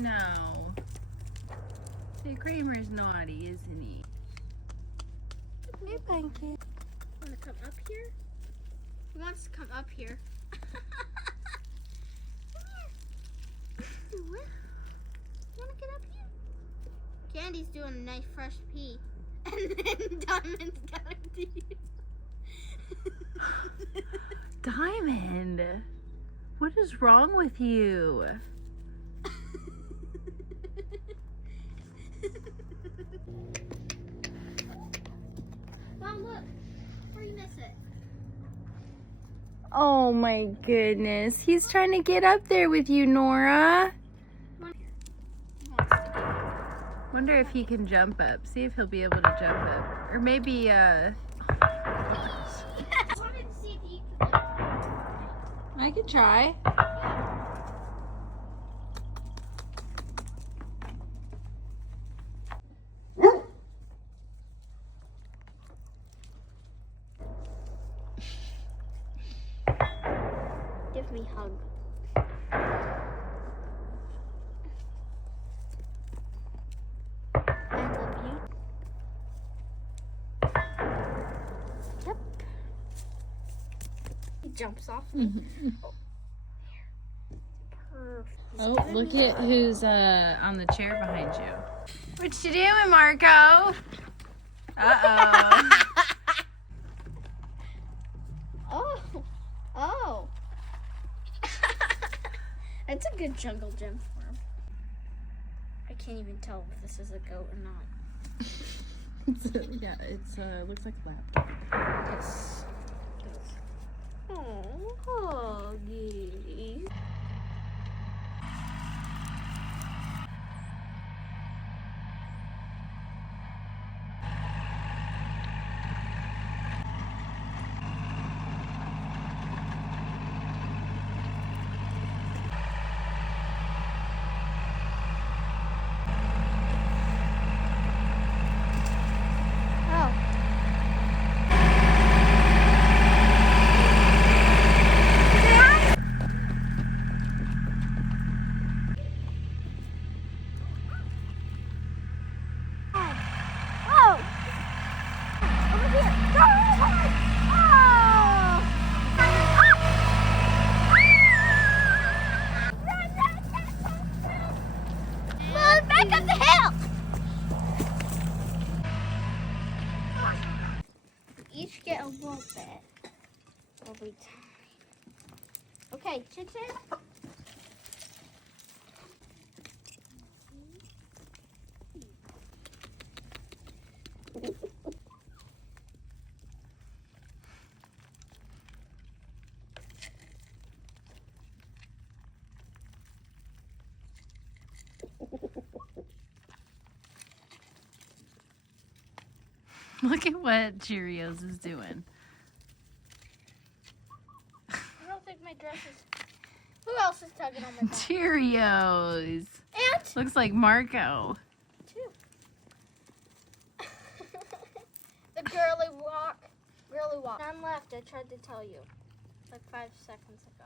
No. See, Kramer's naughty, isn't he? Hey, Punky. Want to come up here? He wants to come up here. Come here. Do it. You want to get up here? Candy's doing a nice fresh pee. And then Diamond's got a pee. Diamond, what is wrong with you? Mom, look. Where you miss it? Oh my goodness, he's trying to get up there with you, Nora. Wonder if he can jump up. See if he'll be able to jump up. Or maybe, I wanted to see if you could. I could try. Give me a hug. I love you. Yep. He jumps off me. Oh. Perfect. Oh, look at who's on the chair behind you. What you doing, Marco? Uh-oh. Oh. Oh. That's a good jungle gym for him. I can't even tell if this is a goat or not. Yeah, it's looks like a lapdog. Yes. Oh, Huggy. Back up the hill! Each get a little bit every time. Okay, chicks in. Look at what Cheerios is doing. I don't think my dress is. Who else is tugging on my back? Cheerios. And Looks like Marco. two. The girly walk. Girly walk. None left. I tried to tell you like 5 seconds ago.